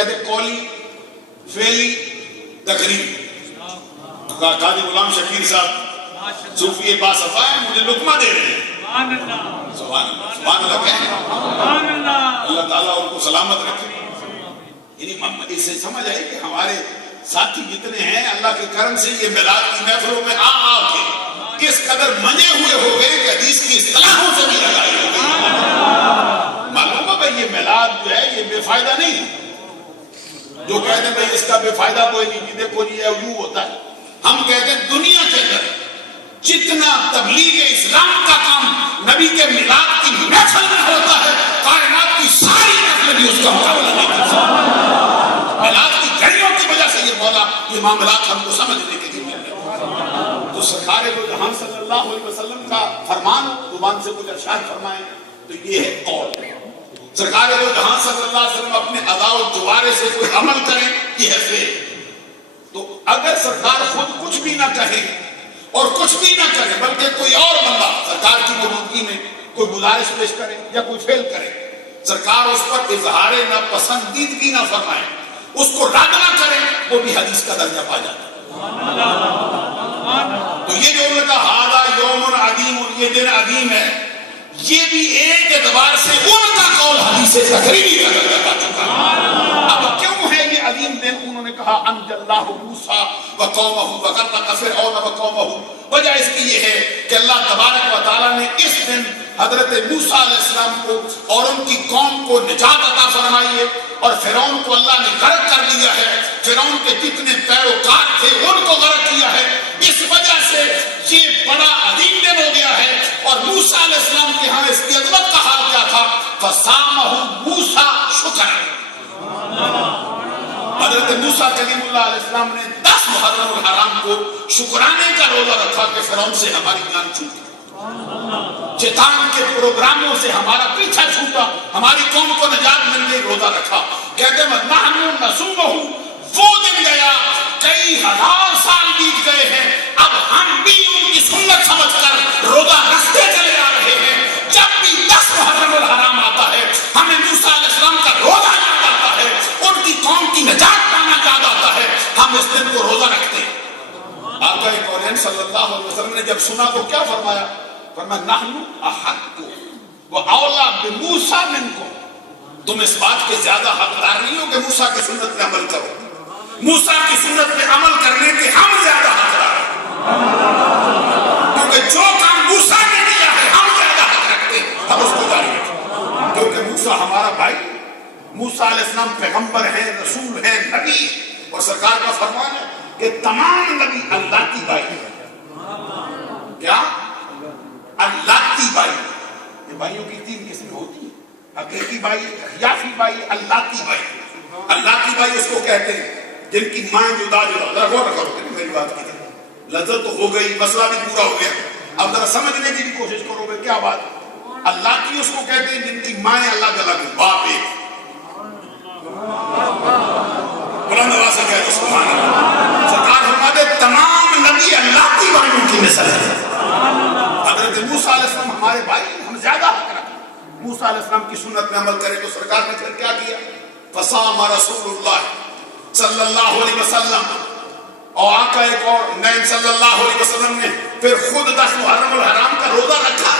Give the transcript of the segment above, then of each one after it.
کہتے قولی فعلی تقریب. قاضی غلام شکیر صاحب صوفی باصفا ہے, مجھے لقمہ دے رہے ہیں. سبحان اللہ, سبحان اللہ کہیں. اللہ تعالیٰ ان کو سلامت رکھے. یعنی اس سے سمجھ آئی کہ ہمارے ساتھی جتنے ہیں اللہ کے کرم سے یہ میلاد کی محفلوں میں آ کے کس قدر منجے ہوئے ہو گئے کہ حدیث کی اصطلاحوں سے بھی لگائی ہو گئی. معلوم ہے بھائی یہ میلاد جو ہے یہ بے فائدہ نہیں ہے. جو کہتے ہیں بھائی اس کا بے فائدہ کوئی نہیں, دیکھو یہ یوں ہوتا ہے. ہم کہتے ہیں دنیا کے اندر جتنا تبلیغ اسلام کا کام نبی کے میلاد کی محفل میں ہوتا ہے, کائنات کی ساری محفل بھی اس کا مقابلہ نہیں کر سکتی. میلاد کی گھڑیوں کی وجہ سے یہ بولا, یہ معاملات ہم کو سمجھنے کے لیے مل رہے. تو سرکار دو جہاں صلی اللہ علیہ وسلم کا فرمان زبان سے کچھ ارشاد فرمائیں تو یہ ہے قول. سرکار دو جہاں صلی اللہ علیہ وسلم اپنے ادا و دوبارے سے کوئی عمل کریں یہ ہے فعل. تو اگر سرکار خود کچھ بھی نہ کہے اور کچھ بھی نہ کرے بلکہ کوئی اور بندہ سرکار کی موجودگی میں کوئی گزارش پیش کرے یا کوئی فعل کرے, سرکار اس پر اظہار ناپسندیدگی نہ فرمائے, اس کو رد نہ کرے, وہ بھی حدیث کا درجہ پا جاتا ہے. تو یہ جو انہوں نے کہا ہذا یوم عظیم, یہ دن عظیم ہے, یہ بھی ایک اعتبار سے ان کا قول حدیث تقریری کا درجہ پا چکا ہے. اب کیوں ہے یہ عظیم دن؟ انہوں نے کہا انجى الله موسى وقومه وغرق فرعون وقومه. وجہ اس کی یہ ہے کہ اللہ تبارک و تعالیٰ نے اس دن حضرت موسیٰ علیہ السلام کو اور ان کی قوم کو نجات عطا فرمائی ہے, اور فرعون کو اللہ نے غرق کر دیا ہے. فرعون کے جتنے پیروکار تھے ان کو غرق کیا ہے. اس وجہ سے یہ بڑا عظیم دن ہو گیا ہے. اور موسیٰ علیہ السلام کے ہاں اس کی عظمت کا حال کیا تھا؟ فَصَامَهُ مُوسَىٰ شُكْرًا. حضرت موسیٰ کلیم اللہ علیہ السلام نے 10 محرم الحرام کو شکرانے کا روزہ رکھا کہ فرعون سے ہماری جان چھوٹی, شیطان کے پروگراموں سے ہمارا پیچھا چھوٹا, ہماری قوم کو نجات مل گئی. روزہ رکھا. کہتے ہیں نحن نصومہ, وہ دن گیا, کئی ہزار سال بیت گئے ہیں, اب ہم بھی ان کی سنت سمجھ کر روزہ رکھتے چلے آ رہے ہیں. جب بھی 10 محرم الحرام آتا ہے ہمیں موسیٰ علیہ السلام کا روزہ یاد آتا ہے, ان کی قوم کی نجات پانا یاد آتا ہے, ہم اس دن کو روزہ رکھتے ہیں. آقا کونین صلی اللہ علیہ وسلم نے جب سنا تو کیا فرمایا؟ فرمایا نحن احق واولی بموسیٰ منکم. تم اس بات کے زیادہ حقدار نہیں ہو کہ موسیٰ کی سنت پہ عمل کرو. موسیٰ کی سنت پہ عمل کرنے کے ہم زیادہ حقدار ہیں, کیونکہ جو کام موسیٰ نے کیا ہے ہم زیادہ حق رکھتے ہیں, ہم اس کو جاری رکھتے. کیونکہ موسیٰ ہمارا بھائی, موسیٰ علیہ السلام پیغمبر ہیں, رسول ہیں, نبی ہیں, اور سرکار کا فرمان ہے کہ تمام نبی اللہ کی بائی ہیں. کیا؟ اللہ کی بائی. یہ بھائیوں کی 3 قسمیں ہوتی ہیں, حقیقی بائی, اخیافی بائی, اللہ کی بائی. اللہ کی بائی اس کو کہتے ہیں جن کی ماں جدا ذرا غور رکھو میری بات کی طرح. لذت تو ہو گئی, مسئلہ بھی پورا ہو گیا, اب ذرا سمجھنے کی بھی کوشش کرو گے کیا بات. اللہ کی اس کو کہتے ہیں جن کی مائیں الگ الگ ہیں, باپ ایک. بلند آواز سے کہتے سبحان اللہ. سرکار فرماتے تمام نبی اللہ کی بائیوں کی مثل ہے. حضرت موسیٰ علیہ السلام ہمارے بھائی, ہم زیادہ حق رکھتے ہیں. موسیٰ علیہ السلام کی سنت میں عمل کرے تو سرکار نے پھر کیا کیا؟ فصام رسول اللہ صلی اللہ علیہ وسلم, اور آقا ایک اور نیم صلی اللہ علیہ وسلم نے پھر خود 10 محرم الحرام کا روزہ رکھا,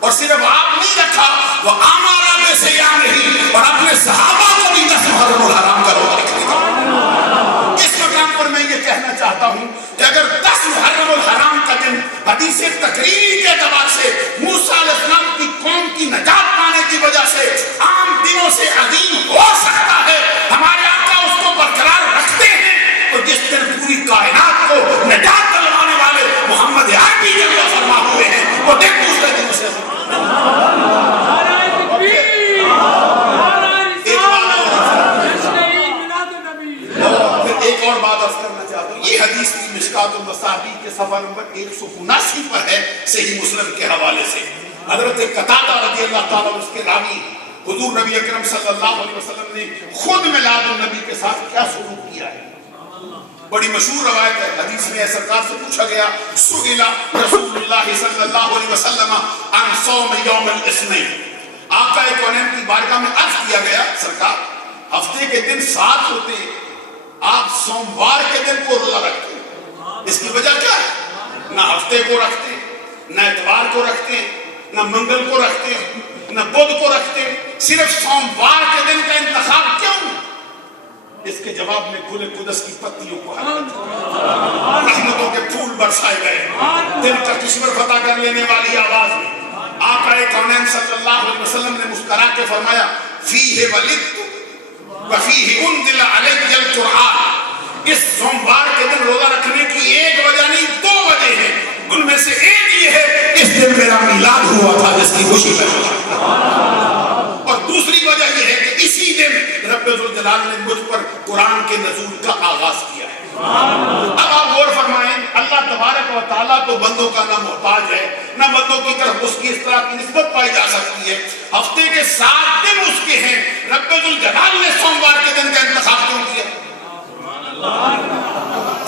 اور صرف آپ نہیں رکھا, وہ آمارہ میں سے یا نہیں, اور اپنے صحابہ کو بھی 10 محرم الحرام کا روزہ رکھنے کا. اس مقام پر میں یہ کہنا چاہتا ہوں کہ اگر 10 محرم الحرام کا دن حدیث تقریری کے اعتبار سے موسیٰ علیہ السلام کی قوم کی نجات پانے کی وجہ سے عام دنوں سے عظیم ہو سکتا ہے, ہمارے آقا اس کو برقرار رکھتے ہیں, تو جس دن پوری کائنات کو نجات دلوانے والے محمد عربی جلوہ فرما ہوئے ہیں, وہ دیکھ دوسرے دنوں سے ایک اور بات عرض کرنا چاہتا ہوں. یہ حدیث کی مشکات المصابیح کے صفحہ نمبر 179 پر ہے صحیح مسلم کے حوالے سے. حضرت قتادہ رضی اللہ تعالیٰ اس کے راوی, حضور نبی اکرم صلی اللہ علیہ وسلم نے خود میلاد النبی کے ساتھ کیا سلوک کیا ہے. بڑی مشہور روایت ہے, حدیث میں سرکار سے پوچھا گیا سئل رسول اللہ صلی اللہ علیہ وسلم عن صوم یوم الاثنین. آقا کونین کی بارگاہ میں عرض کیا گیا سرکار ہفتے کے دن 7 ہوتے ہیں، آپ سوموار کے دن کو روزہ رکھتے ہیں، اس کی وجہ کیا ہے؟ نہ ہفتے کو رکھتے ہیں، نہ اتوار کو رکھتے ہیں، نہ منگل کو رکھتے ہیں، نہ بدھ کو رکھتے ہیں، صرف سوموار کے دن کا انتخاب کیوں؟ اس کے جواب میں گل قدس کی پتیوں کو رحمتوں کے پھول برسائے گئے، دل کا کشور فتح کر لینے والی آواز میں آقا کونین صلی اللہ علیہ وسلم نے مسکرا کے فرمایا فیہ ولدت وفیہ انزل علی القرآن۔ اس سوموار کے دن روزہ رکھنے کی ایک وجہ نہیں، 2 وجہ ہیں، ان میں سے ایک یہ ہے اس دن میرا میلاد ہوا تھا جس کی خوشی میں، اور دوسری وجہ یہ ہے کہ اسی دن رب ذوالجلال نے مجھ پر قرآن کے نزول کا آغاز کیا ہے۔ اب آپ غور فرمائیں، اللہ تبارک و تعالیٰ تو بندوں کا نہ محتاج ہے، نہ بندوں کی طرف اس کی اس طرح کی نسبت پائی جا سکتی ہے۔ ہفتے کے 7 دن اس کے ہیں، رب ذوالجلال نے سوموار کے دن کا انتخاب کیوں کیا؟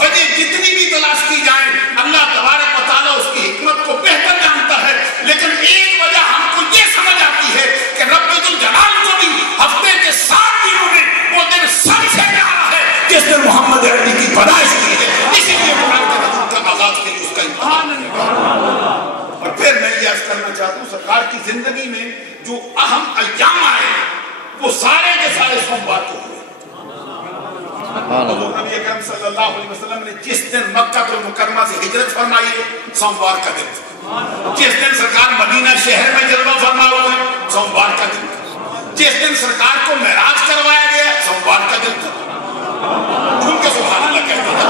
وجہ جتنی بھی تلاش کی جائیں، اللہ تبارک و تعالیٰ اس کی حکمت کو بہتر جانتا ہے، لیکن ایک وجہ ہم کو یہ سمجھ آتی ہے کہ رب ذوالجلال کو بھی ہفتے کے 7 دنوں میں وہ دن سب سے پیارا ہے جس دن محمد عربی کی پیدائش کی ہے، اسی لیے قرآن کے نزول کا آغاز کے لیے اس کا انتخاب۔ اور پھر میں یہ عرض کرنا چاہتا ہوں، سرکار کی زندگی میں جو اہم ایام آئے وہ سارے کے سارے سوموار کو ہوئے۔ حضور نبی اکرم صلی اللہ علیہ وسلم نے جس دن مکہ المکرمہ سے ہجرت فرمائی ہے، سوموار کا دن تھا۔ جس دن سرکار مدینہ شہر میں جلوہ فرما ہوئے، سوموار کا دن تھا۔ جس دن سرکار کو معراج کروایا گیا، سوموار کا دن تھا، جھوم کے سبحان اللہ کہتے ہیں۔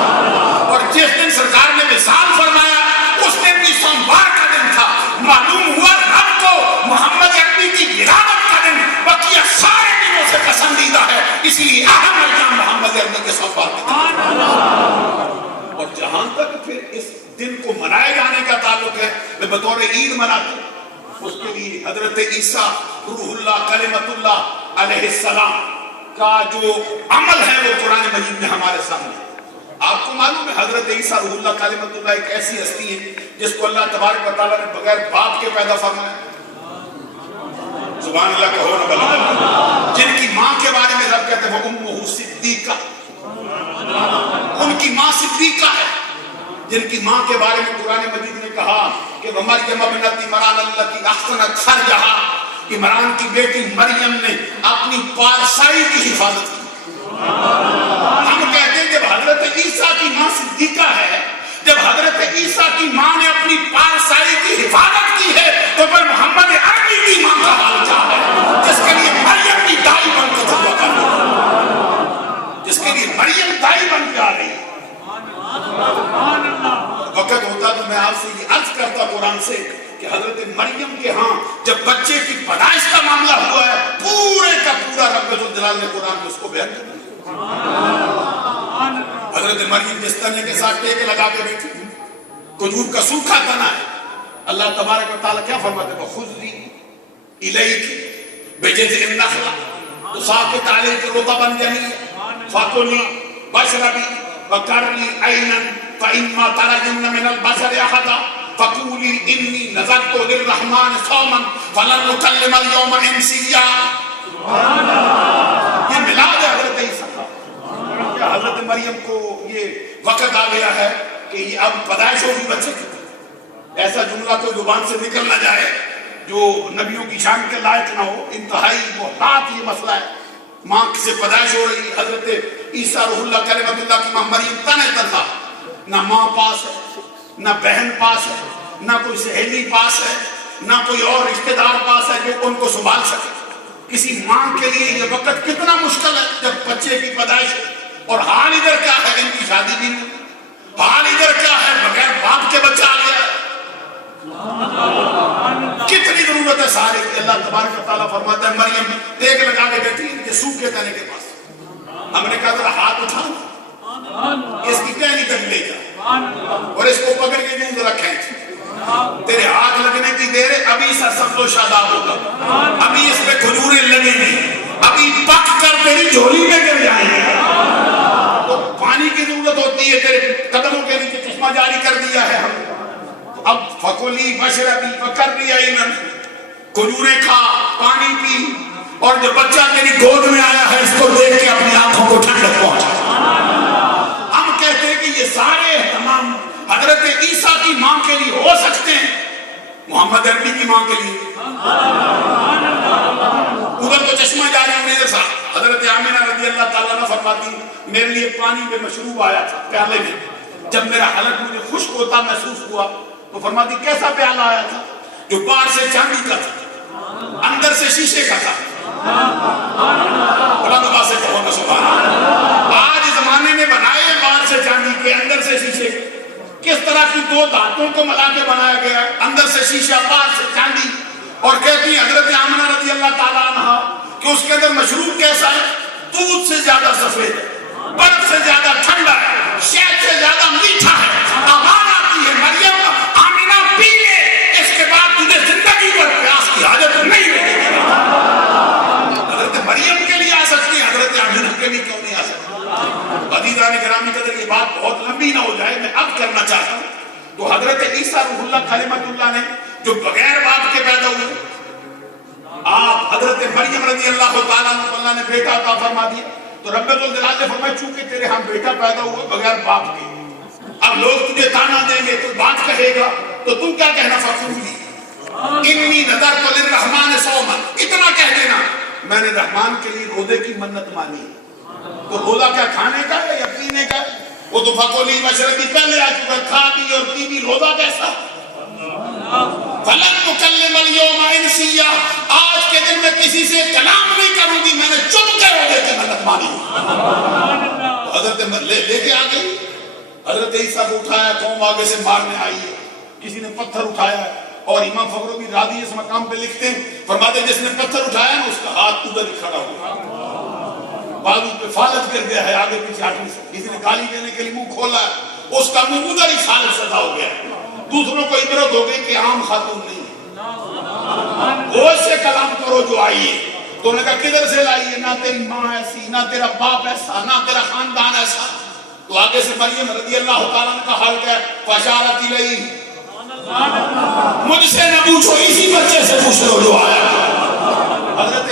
اور جس دن سرکار نے وصال فرمایا، اس دن بھی سوموار کا دن تھا۔ معلوم ہوا رب کو محمد عربی کی ولادت کا دن بقیہ سارے دنوں سے پسندیدہ ہے، اسی لیے اہم ایام محمد عربی کے سوموار کے دن۔ اور جہاں تک پھر اس دن کو منائے جانے کا تعلق ہے، میں بطور عید مناتا ہوں، اس کے لیے حضرت عیسیٰ روح اللہ کلمۃ اللہ علیہ السلام کا جو عمل ہے وہ قرآن مجید میں ہمارے سامنے ہے۔ آپ کو معلوم ہے حضرت عیسیٰ روح اللہ کلمۃ اللہ ایک ایسی ہستی ہے جس کو اللہ تبارک و تعالیٰ نے بغیر باپ کے پیدا فرمایا، سبحان اللہ کہو نا بلند، جن کی ماں کے بارے میں رب کہتے ہیں وَأُمُّهُ صِدِّیقَةٌ، ان کی ماں صدیقہ ہے، جن کی ماں کے بارے میں قرآن مجید نے کہا کہ وَمَرْيَمَ ابْنَتِ عِمْرَانَ الَّتِي أَحْصَنَتْ فَرْجَهَا، عمران کی بیٹی مریم نے اپنی پارسائی کی حفاظت کی۔ ہم کہتے ہیں جب حضرت عیسیٰ کی ماں صدیقہ ہے، جب حضرت عیسیٰ کی ماں نے اپنی پارسائی کی حفاظت کی ہے، تو پھر محمد عربی کی ماں کا حال کیا ہے جس کے لیے مریم کی دائی بن کے دعا کر رہی ہے، جس کے لیے مریم دائی بن کے آ رہی ہے۔ وقت ہوتا تو میں آپ سے یہ عرض کرتا قرآن سے کہ حضرت مریم کے ہاں جب بچے کی پیدائش کا معاملہ ہوا ہے، پورے کا پورا رب ذوالجلال نے قرآن میں اس کو بیان کر دیا۔ حضرت مریم جس تنے کے ساتھ ٹیک لگا کے بیٹھی، کھجور کا سوکھا تنا ہے، اللہ تبارک و تعالیٰ کیا فرماتے ہیں وَخُذِّي إِلَيْكِ بِجِذْعِ النَّخْلَةِ تُسَاقِطْ عَلَيْكِ رُطَبًا جَنِيًّا فَكُلِي وَاشْرَبِي وَقَرِّي عَيْنًا فَإِمَّا تَرَيِنَّ مِنَ الْبَشَرِ أَحَدًا فَقُولِي إِنِّي نَذَرْتُ لِلرَّحْمَنِ صَوْمًا فَلَن نُكَلِّمَ الْيَوْمَ إِنسِيًّا۔ یہ میلاد ہے حضرت عیسیٰ کا۔ حضرت مریم کو یہ وقت آ گیا ہے کہ یہ اب پیدائش ہوگی بچے کی، ایسا جملہ کوئی زبان سے نکل نہ جائے جو نبیوں کی شان کے لائق نہ ہو، انتہائی محتاط یہ مسئلہ ہے۔ ماں سے پیدائش ہو رہی، حضرت عیسیٰ روح اللہ کلمۃ اللہ کی ماں مریم تنہ تنہا، نہ ماں پاس ہے، نہ بہن پاس ہے، نہ کوئی سہیلی پاس ہے، نہ کوئی اور رشتہ دار پاس ہے جو ان کو سنبھال سکے۔ کسی ماں کے لیے یہ وقت کتنا مشکل ہے جب بچے کی پیدائش ہے، اور حال ادھر کیا ہے، ان کی شادی بھی نہیں، حال ادھر کیا ہے، بغیر باپ کے بچہ آ گیا۔ کتنی ضرورت ہے سارے کی۔ اللہ تبارک و تعالیٰ فرماتا ہے مریم ٹیک لگا کے بیٹھی کہ سوکھے تنے کے پاس، ہم نے کہا ذرا ہاتھ اٹھا اس کی ٹہنی تک لے جا اور اس کو پکڑ کے دوں ذرا کھینچ، تیرے ہاتھ لگنے کی دیر ہے، ابھی سر سبز و شاداب ہوگا، ابھی اس پہ کھجوریں لگیں گی، ابھی پک کر تیری جھولی میں گر جائیں گے، تو پانی کی ضرورت ہوتی ہے، تیرے قدموں کے نیچے چشمہ جاری کر دیا ہے ہم نے۔ اب فَكُلِي وَاشْرَبِي وَقَرِّي عَيْنًا، کھجوریں کھا، پانی پی، اور جو بچہ تیری گود میں آیا ہے اس کو دیکھ کے اپنی آنکھوں کو ٹھنڈک پہنچا۔ ہم کہتے ہیں کہ یہ سارے اہتمام حضرت عیسیٰ کی ماں کے لیے ہو سکتے ہیں، محمد عربی کی ماں کے لیے ادھر تو چشمہ جاری میرے ساتھ حضرت آمینہ رضی اللہ تعالیٰ عنہ فرماتی میرے لیے پانی میں مشروب آیا تھا پیالے میں، جب میرا حلق مجھے خشک ہوتا محسوس ہوا تو فرماتی کیسا پیالہ آیا تھا؟ جو باہر سے چاندی کا تھا اندر سے شیشے کا تھا۔ بلند آواز سے کہو نا سبحان اللہ۔ آج زمانے نے بنائے باہر سے چاندی کے اندر سے شیشے کے، کس طرح کی دو دھاتوں کو ملا کے بنایا گیا، اندر سے شیشہ باہر سے چاندی، اور کہتی ہیں حضرت آمنہ رضی اللہ تعالیٰ عنہ کہ اس کے اندر مشروب کیسا ہے؟ دودھ سے زیادہ سفید ہے، برف سے زیادہ ٹھنڈا ہے، شہد سے زیادہ میٹھا ہے۔ آواز آتی ہے مریم آمنہ پی لے، اس کے بعد تجھے زندگی پر پیاس کی حاجت نہیں رہے گی۔ حضرت مریم کے لیے آ سکتی ہے، حضرت آمنہ کے لیے کیوں نہیں آ سکتی؟ عزیزان گرامی قدر یہ بات بہت لمبی نہ ہو جائے، میں اب کرنا چاہتا ہوں۔ تو حضرت عیسیٰ روح اللہ کلمۃ اللہ نے جو بغیر باپ کے پیدا ہوئے، آپ حضرت مریم رضی اللہ تعالیٰ عنہ اللہ نے بیٹا عطا فرما دیا، تو رب الجلال نے فرمایا چونکہ تیرے ہاں بیٹا پیدا ہوا بغیر باپ کے، اب لوگ تجھے تانا دیں گے، تو بات کہے گا تو تم کیا کہنا؟ فقولی انی نذرت للرحمن صوما، اتنا کہہ دینا میں نے رحمان کے لیے روزے کی منت مانی۔ تو روزہ کیا کھانے کا ہے یا پینے کا ہے؟ وہ تو فقولی مشربی پہلے آ چکا، کھا بھی اور پی بھی، روزہ کیسا؟ فلن نکلم اليوم انسیا، آج کے دن میں کسی سے کلام نہیں کروں گی، میں نے چپ کے روزے کی منت مانی۔ حضرت لے کے آ گئی، حضرت عیسیٰ کو اٹھایا، قوم آگے سے مارنے آئی ہے، کسی نے پتھر اٹھایا ہے، اور امام فخر الدین رازی اس مقام پہ لکھتے ہیں، فرماتے ہیں جس نے پتھر اٹھایا نا اس کا ہاتھ ادھر ہی کھڑا ہوا، بازو پہ فالج کر گیا ہے، آگے پیچھے آدمی سے کسی نے گالی دینے کے لیے منہ کھولا ہے، اس کا منہ ادھر ہی فالج سزا ہو گیا ہے۔ دوسروں کو عبرت ہو گئی کہ عام خاتون نہیں ہے، وہ سے کلام کرو جو آئیے۔ تو انہوں نے کہا کدھر سے لائیے؟ نہ تیری ماں ایسی، نہ تیرا باپ ایسا، نہ تیرا خاندان ایسا۔ تو آگے سے مریم رضی اللہ تعالیٰ عنہ کا حال کیا ہے؟ فاشارت الیہ، مجھ سے نہ پوچھو، اسی بچے سے پوچھ لو جو آیا۔ حضرت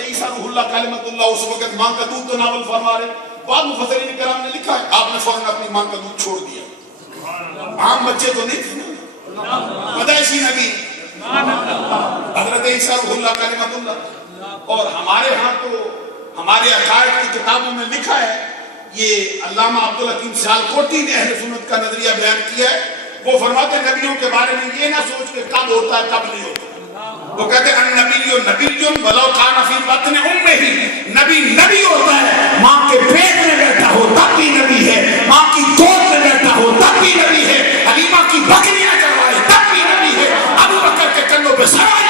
عیسیٰ روح اللہ کلمۃ اللہ اس وقت ماں کا دودھ تو ناول فرما رہے، بعض مفسرین کرام نے لکھا ہے آپ نے فوراً اپنی ماں کا دودھ چھوڑ دیا، عام بچے تو نہیں تھے نا، پیدائشی نبی حضرت عیسیٰ روح اللہ کلمۃ اللہ۔ اور ہمارے ہاں تو ہمارے عقائد کی کتابوں میں لکھا ہے، یہ علامہ عبدالحکیم سیالکوٹی نے اہل سنت کا نظریہ بیان کیا ہے، وہ فرماتے ہیں نبیوں کے بارے میں یہ نہ سوچ کے کب ہوتا ہے کب نہیں ہوتا، وہ کہتے ہیں النبی نبی ولو کان فی بطن امہ، نبی نبی ہوتا ہے، ماں کے پیٹ میں بیٹھا ہو تب بھی نبی ہے، ماں کی گود میں بیٹھا ہو تب بھی نبی ہے، حلیمہ کی بکریاں چروائے تب بھی نبی ہے، ابو بکر کے کندھوں پہ سواری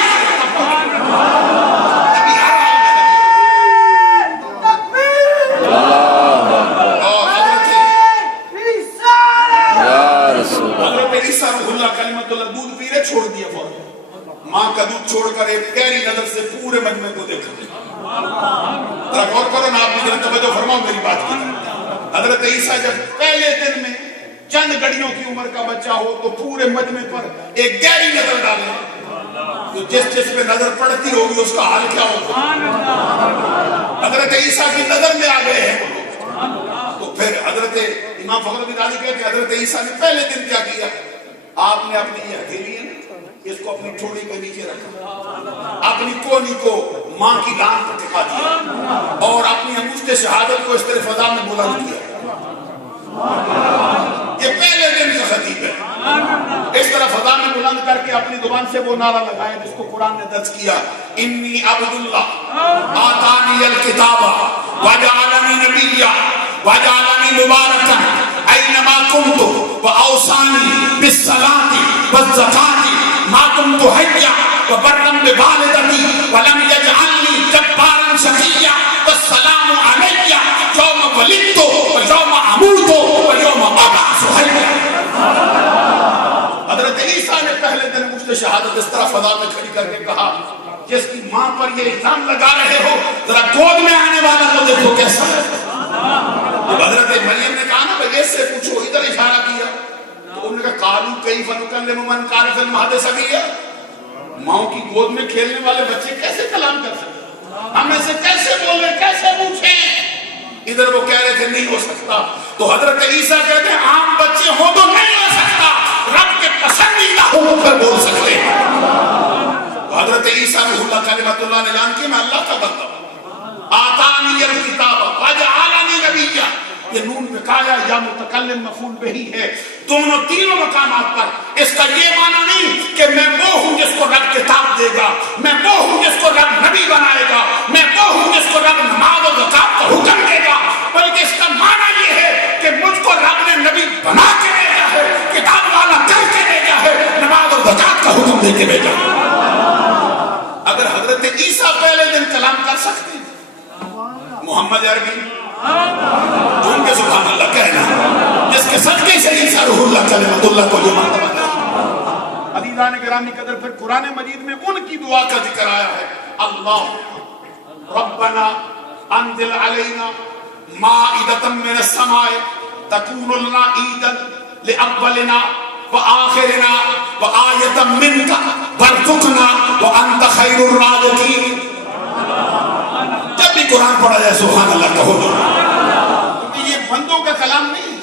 دودھ پی رہے چھوڑ دیا فوراً، ماں کا دودھ چھوڑ کر ایک گہری نظر سے پورے مجمع کو دیکھا۔ ذرا غور کرو نا، آپ مجھے توجہ فرماؤ میری بات کی۔ حضرت عیسیٰ جب پہلے دن میں چند گھڑیوں کی عمر کا بچہ ہو تو پورے مجمع پر ایک گہری نظر ڈالے، تو جس جس پہ نظر پڑتی ہوگی اس کا حال کیا ہوگا؟ حضرت عیسیٰ کی نظر میں آ گئے ہیں۔ تو پھر حضرت امام فخر الدین رازی کہتے ہیں حضرت عیسیٰ نے پہلے دن کیا کیا؟ آپ نے اپنی یہ ہتھیلی ہے اس کو اپنی ٹھوڑی کے نیچے رکھا، اپنی کونی کو ماں کی دان پر ٹکا دیا، اور اپنی انگشت شہادت کو اس طرح فضا میں بلند کیا۔ یہ پہلے دن کا خطیب ہے، اس طرح فضا میں بلند کر کے اپنی زبان سے وہ نعرہ لگایا جس کو قرآن نے درج کیا، انی عبد اللہ آتانی الکتاب وجعلنی نبیا وجعلنی مبارکا اینما کنت واوصانی بالصلاۃ والزکاۃ ما کنت حیا وبرا بوالدتی ولم یجعلنی جبارا شقیا والسلام علی یوم ولدت ویوم اموت ویوم ابعث حیا۔ حضرت عیسیٰ نے پہلے دن مجھ سے شہادت اس طرح فضا میں کھڑی کر کے کہا، جس کی ماں پر یہ الزام لگا رہے ہو ذرا گود میں آنے والا تو دیکھو کیسا ہے۔ حضرت مریم نے کہا نا بھائی اس سے پوچھو، ادھر اشارہ کیا، تو انہوں نے کہا قالوا کیف نکلم من کان فی المہد صبیا، ماں کی گود میں کھیلنے والے بچے کیسے کلام کر سکتے؟ ہم میں سے کیسے بولے کیسے پوچھیں؟ ادھر وہ کہہ رہے تھے نہیں ہو سکتا، تو حضرت عیسیٰ کہتے ہیں عام بچے ہوں تو نہیں ہو سکتا، رب کے پسندیدہ حکم پر بول سکتے ہیں۔ حضرت عیسیٰ روح اللہ کلمۃ اللہ نے اعلان کیا میں اللہ کا بندہ ہوں، آتانی الکتاب وجعلنی نبیا، یہ نون پہ کایا یا متکلم مفعول بہی ہے، دونوں تینوں مقامات پر۔ اس کا یہ معنی نہیں کہ میں وہ ہوں جس کو رب کتاب دے گا، میں وہ ہوں جس کو رب نبی بنائے گا، میں وہ ہوں جس کو رب نماز و زکات کا حکم دے گا، بلکہ اس کا معنی یہ ہے کہ مجھ کو رب نے نبی بنا کے بھیجا ہے، کتاب والا کر کے بھیجا ہے، نماز اور زکات کا حکم دے کے بھیجا ہے۔ اگر حضرت عیسیٰ پہلے دن کلام کر سکتے ہیں، محمد عربی جو ان کے سبحان اللہ کہنا، جس کے صدقے سے عیسیٰ روح اللہ کلمۃ اللہ کو یہ مرتبہ دیا۔ عزیزان گرامی قدر، پھر قرآن مجید میں ان کی دعا کا ذکر آیا ہے، اللہ ربنا انزل علینا مائدۃ من السماء تکون لنا عیدا لاولنا وآخرنا وآیۃ منک وارزقنا وانت خیر الرازقین۔ جب بھی قرآن پڑھا جائے سبحان اللہ کہو، کیونکہ یہ بندوں کا کلام نہیں ہے،